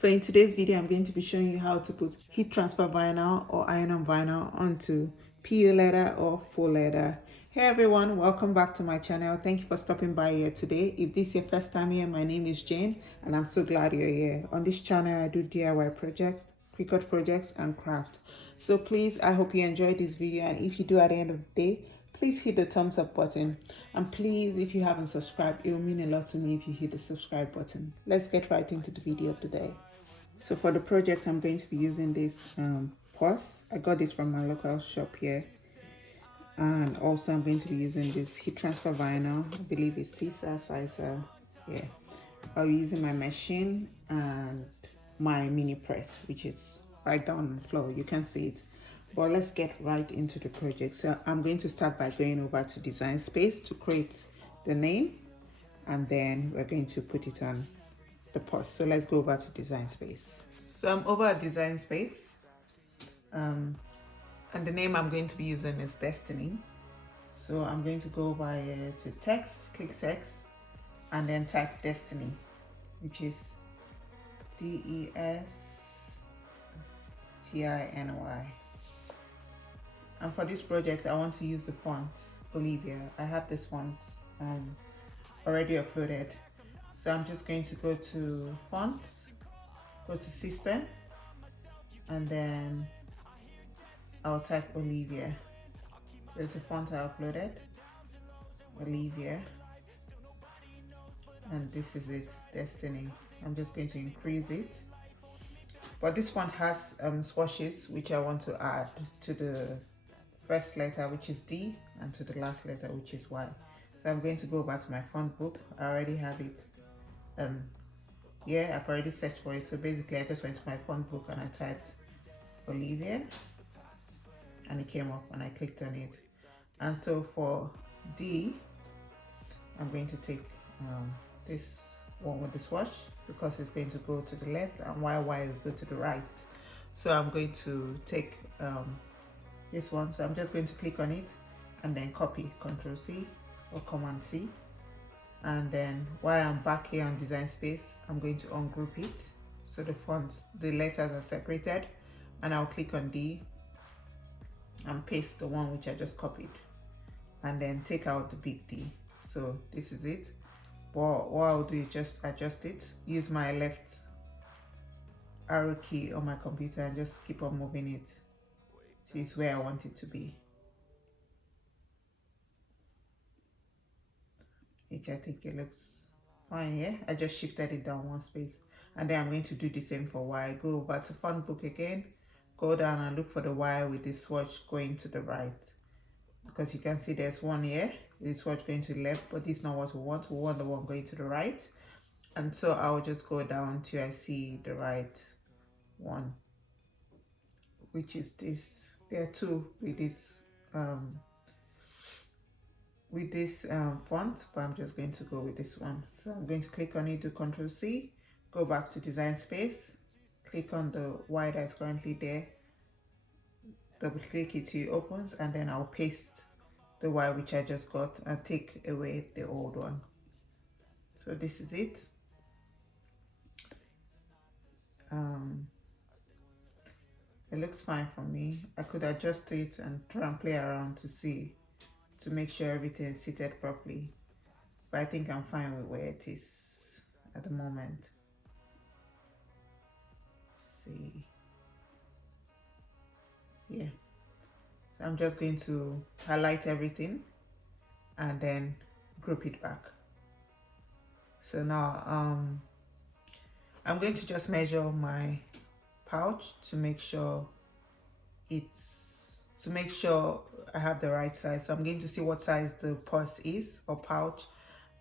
So in today's video, I'm going to be showing you how to put heat transfer vinyl or iron-on vinyl onto PU leather or faux leather. Hey everyone, welcome back to my channel. Thank you for stopping by here today. If this is your first time here, my name is Jane and I'm so glad you're here. On this channel, I do DIY projects, Cricut projects and craft. So please, I hope you enjoyed this video, and if you do at the end of the day, please hit the thumbs up button, and please, if you haven't subscribed, it will mean a lot to me if you hit the subscribe button. Let's get right into the video of the day. So for the project, I'm going to be using this purse. I got this from my local shop here, and also I'm going to be using this heat transfer vinyl. I believe it's Caesar size. Yeah, I'll be using my machine and my mini press, which is right down on the floor. You can see it. But let's get right into the project. So I'm going to start by going over to Design Space to create the name, and then we're going to put it on the post. So let's go over to Design Space. So I'm over at Design Space, and the name I'm going to be using is Destiny. So I'm going to go over here to text, click text, and then type Destiny, which is DESTINY. And for this project, I want to use the font Olivia. I have this font already uploaded. So I'm just going to go to font, go to system, and then I'll type Olivia. So there's a font I uploaded, Olivia. And this is it, Destiny. I'm just going to increase it. But this font has swatches, which I want to add to the first letter, which is D, and to the last letter, which is Y. So I'm going to go back to my font book. I already have it. Yeah, I've already searched for it. So basically, I just went to my font book and I typed Olivia, and it came up, and I clicked on it. And so for D, I'm going to take this one with the swatch, because it's going to go to the left, and Y will go to the right. So I'm going to take this one. So I'm just going to click on it and then copy, Ctrl C or Command C. And then while I'm back here on Design Space, I'm going to ungroup it. So the fonts, the letters are separated, and I'll click on D and paste the one which I just copied, and then take out the big D. So this is it. But what I'll do is just adjust it, use my left arrow key on my computer, and just keep on moving it to is where I want it to be, which I think it looks fine. Yeah, I just shifted it down one space, and then I'm going to do the same for Y. Go over to font book again, go down and look for the Y with the swatch going to the right, because you can see there's one here with the swatch going to the left, but this is not what we want. We want the one going to the right. And so I'll just go down till I see the right one, which is this. There are two with this font, but I'm just going to go with this one. So I'm going to click on it, do Ctrl C, go back to Design Space, click on the Y that's currently there, double click it till it opens, and then I'll paste the Y which I just got and take away the old one. So this is it. It looks fine for me. I could adjust it and try and play around to make sure everything is seated properly, but I think I'm fine with where it is at the moment. Let's see, yeah. So I'm just going to highlight everything and then group it back. So now I'm going to just measure my pouch to make sure I have the right size. So I'm going to see what size the purse is, or pouch,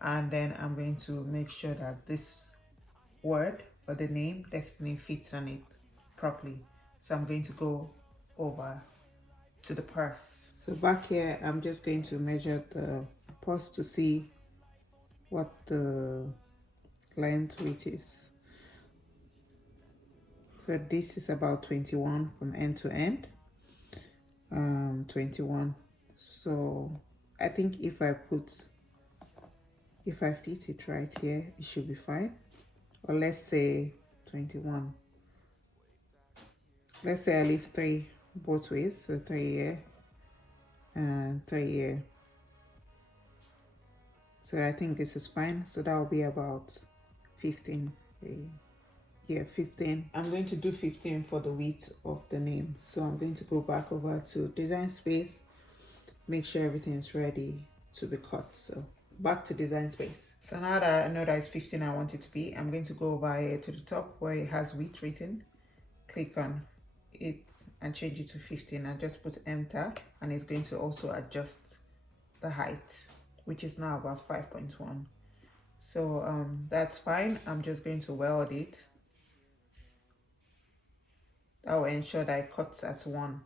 and then I'm going to make sure that this word or the name Destiny fits on it properly. So I'm going to go over to the purse. So back here, I'm just going to measure the purse to see what the length width is. So this is about 21 from end to end. 21. So I think if I fit it right here, it should be fine. Or let's say 21. Let's say I leave 3 both ways, so 3 here and 3 here. So I think this is fine. So that will be about 15. Yeah, 15. I'm going to do 15 for the width of the name. So I'm going to go back over to design space, make sure everything is ready to be cut. So back to design space. So now that I know that it's 15 I want it to be, I'm going to go over here to the top where it has width written, click on it and change it to 15 and just put enter, and it's going to also adjust the height, which is now about 5.1. So that's fine. I'm just going to weld it. That will ensure that it cuts at 1.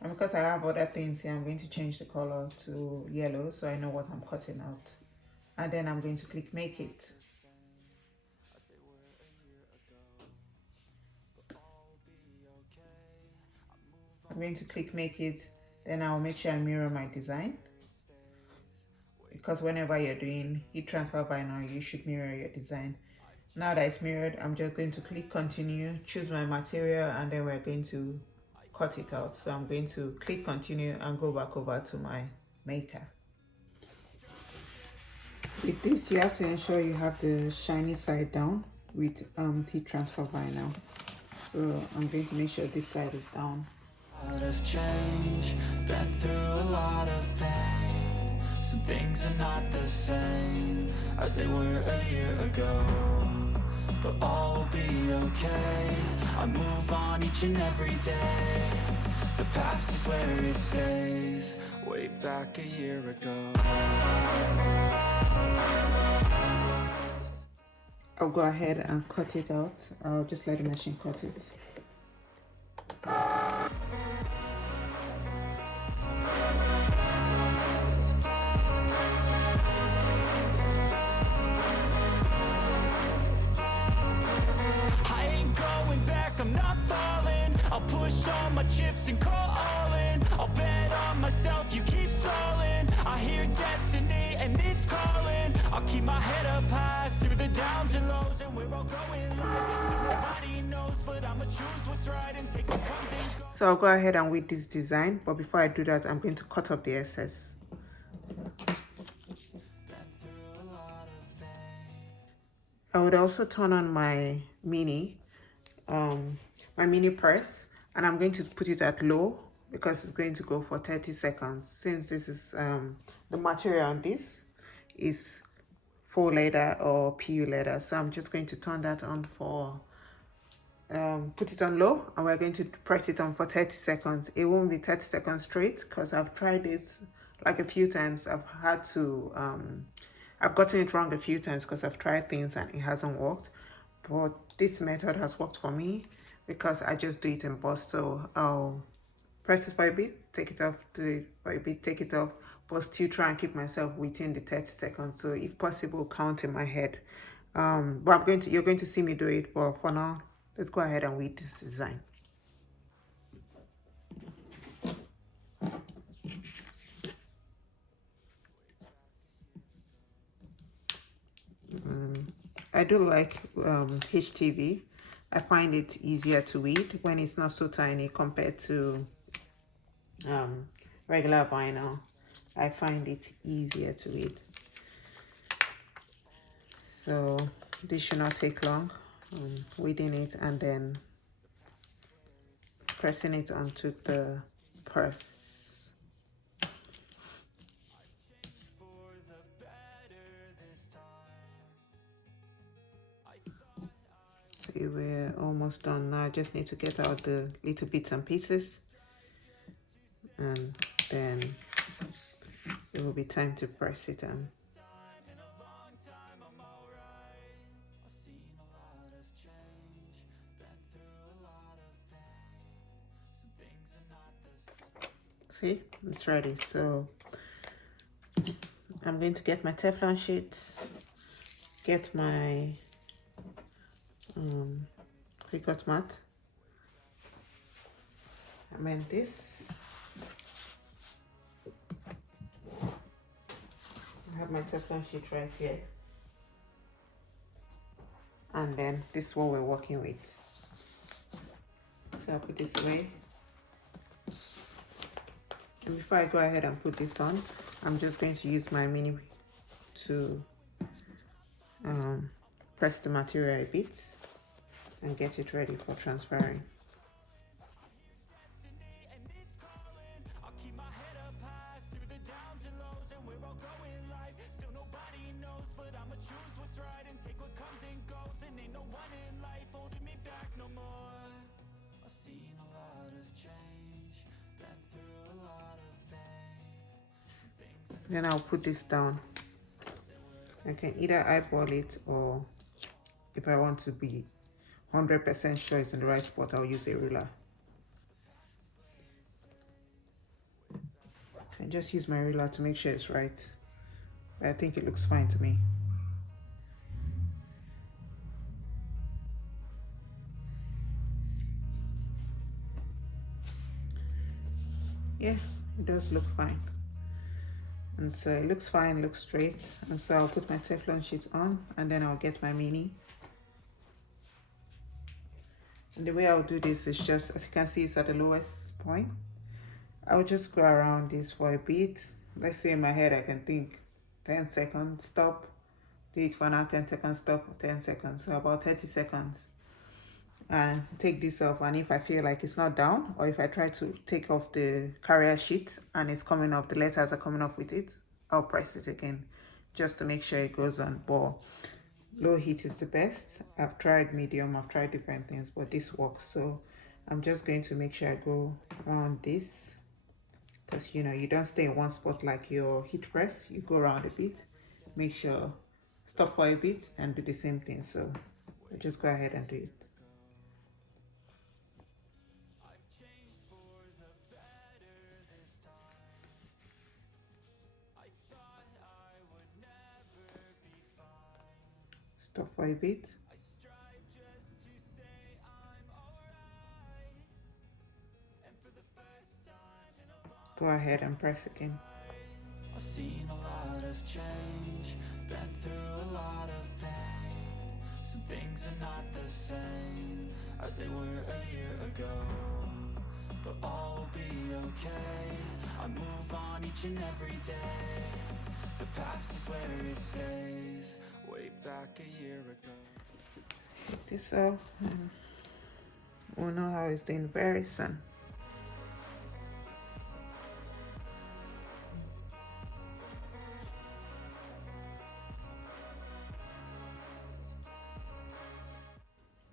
And because I have other things here, I'm going to change the color to yellow so I know what I'm cutting out. And then I'm going to click make it. I'm going to click make it. Then I'll make sure I mirror my design, because whenever you're doing heat transfer vinyl, you should mirror your design. Now that it's mirrored, I'm just going to click continue, choose my material, and then we're going to cut it out. So I'm going to click continue and go back over to my maker. With this, you have to ensure you have the shiny side down with heat transfer vinyl. So I'm going to make sure this side is down. A lot of change, been through a lot of pain. Some things are not the same as they were a year ago, but all will be okay. I move on each and every day. The past is where it stays, way back a year ago. I'll go ahead and cut it out. I'll just let the machine cut it. I'm not falling. I'll push all my chips and call all in. I'll bet on myself, you keep stalling. I hear destiny and it's calling. I'll keep my head up high through the downs and lows, and we're all going live. Still nobody knows, but I'ma choose what's right and take what comes and goes. So I'll go ahead and weed this design, but before I do that, I'm going to cut up the excess. I would also turn on my mini press, and I'm going to put it at low because it's going to go for 30 seconds. Since this is the material on this is faux leather or PU leather, so I'm just going to turn that on for put it on low, and we're going to press it on for 30 seconds. It won't be 30 seconds straight because I've tried this like a few times. I've had to I've gotten it wrong a few times because I've tried things and it hasn't worked, but this method has worked for me because I just do it in bursts. So I'll press it for a bit, take it off, do it for a bit, take it off, but still try and keep myself within the 30 seconds. So if possible, count in my head. But you're going to see me do it. But for now, let's go ahead and weed this design. I do like HTV. I find it easier to weed when it's not so tiny compared to regular vinyl. I find it easier to weed. So this should not take long. Weeding it and then pressing it onto the press. We're almost done now. I just need to get out the little bits and pieces, and then it will be time to press it on. See, it's ready. So I'm going to get my Teflon sheet, get my Cricut mat, and then this. I have my Teflon sheet right here. and then this is what we're working with. So I'll put this away. And before I go ahead and put this on, I'm just going to use my mini to press the material a bit and get it ready for transferring. Then I'll put this down. I can either eyeball it, or if I want to be 100% sure it's in the right spot, I'll use a ruler. I just use my ruler to make sure it's right, but I think it looks fine to me. Yeah, it does look fine. And so it looks fine, looks straight. And so I'll put my Teflon sheet on, and then I'll get my mini. And the way I'll do this is just, as you can see, it's at the lowest point. I'll just go around this for a bit. Let's say in my head I can think 10 seconds, stop, do it for now, 10 seconds, stop, 10 seconds. So about 30 seconds. And take this off, and if I feel like it's not down, or if I try to take off the carrier sheet and it's coming up, the letters are coming off with it, I'll press it again just to make sure it goes on. But low heat is the best. I've tried medium, I've tried different things, but this works. So I'm just going to make sure I go around this, because you know, you don't stay in one spot like your heat press, you go around a bit, make sure, stop for a bit and do the same thing. So I'll just go ahead and do it. Stop for a bit. Go ahead and press again. I've seen a lot of change, been through a lot of pain. Some things are not the same as they were a year ago, but all will be okay. I move on each and every day. The past is where it stays, way back a year ago. Take this off, and we'll know how it's doing very soon.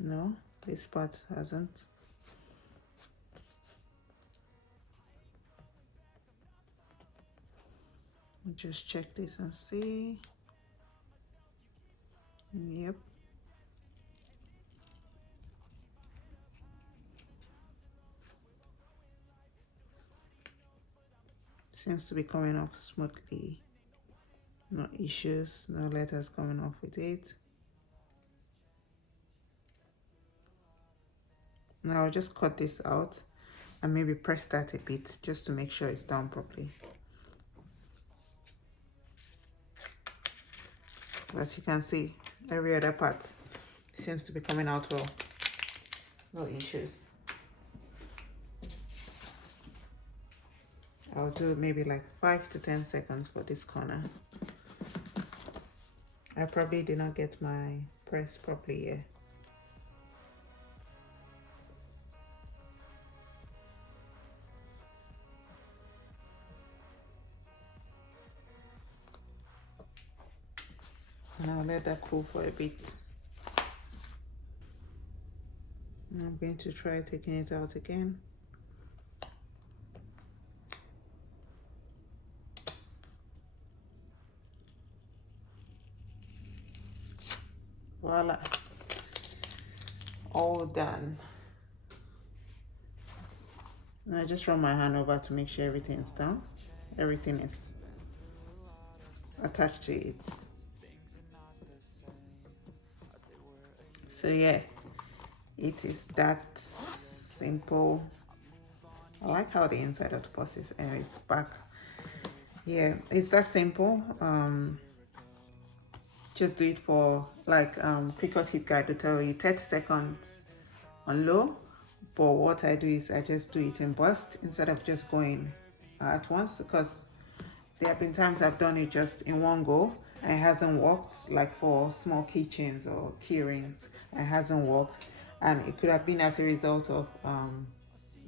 No, this part hasn't. Just check this and see. Yep. Seems to be coming off smoothly. No issues, no letters coming off with it. Now I'll just cut this out and maybe press that a bit just to make sure it's down properly. As you can see, every other part seems to be coming out well. No issues. I'll do maybe like 5 to 10 seconds for this corner. I probably did not get my press properly here. And I'll let that cool for a bit. And I'm going to try taking it out again. Voila, all done. And I just run my hand over to make sure everything's down. Everything is attached to it. So yeah, it is that simple. I like how the inside of the purse is back. Yeah, it's that simple. just do it for like Cricut heat guide to tell you 30 seconds on low. But what I do is I just do it in burst instead of just going at once, because there have been times I've done it just in one go and it hasn't worked, like for small keychains or key rings, it hasn't worked, and it could have been as a result of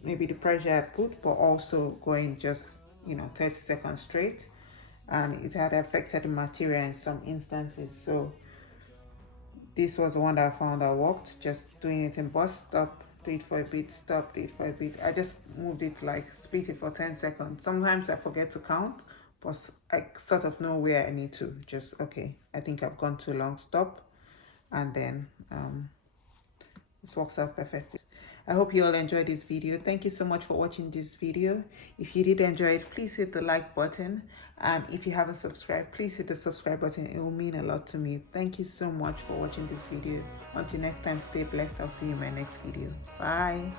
maybe the pressure I put, but also going just 30 seconds straight, and it had affected the material in some instances. So this was the one that I found that worked, just doing it in burst, stop, do it for a bit, stop, do it for a bit. I just moved it, like split it for 10 seconds. Sometimes I forget to count, but I sort of know where I need to just, okay, I think I've gone too long, stop, and then this works out perfectly. I hope you all enjoyed this video. Thank you so much for watching this video. If you did enjoy it, please hit the like button, and if you haven't subscribed, please hit the subscribe button. It will mean a lot to me. Thank you so much for watching this video. Until next time, stay blessed. I'll see you in my next video. Bye.